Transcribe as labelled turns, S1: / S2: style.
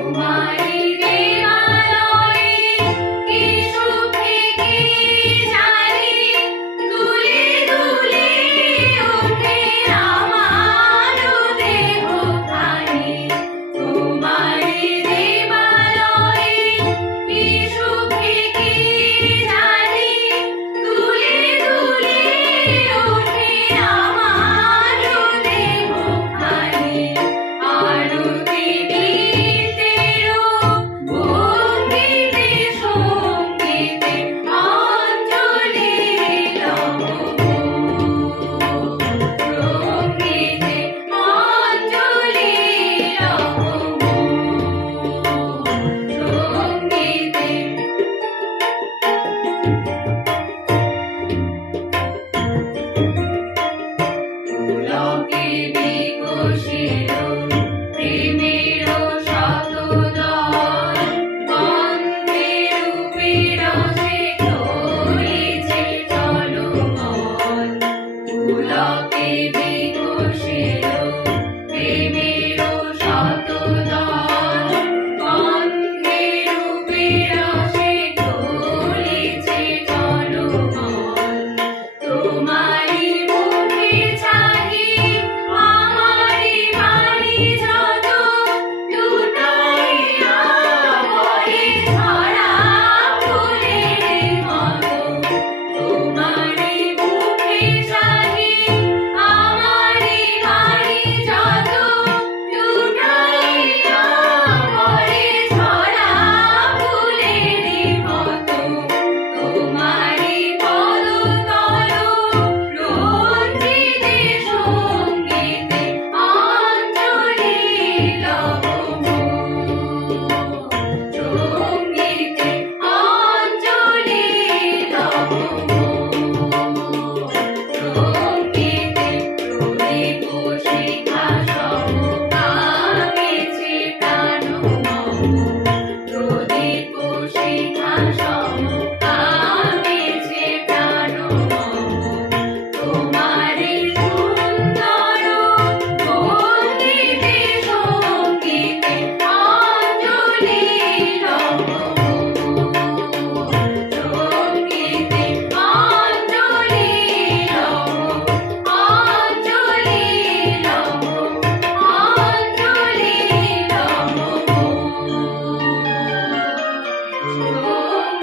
S1: my Oh,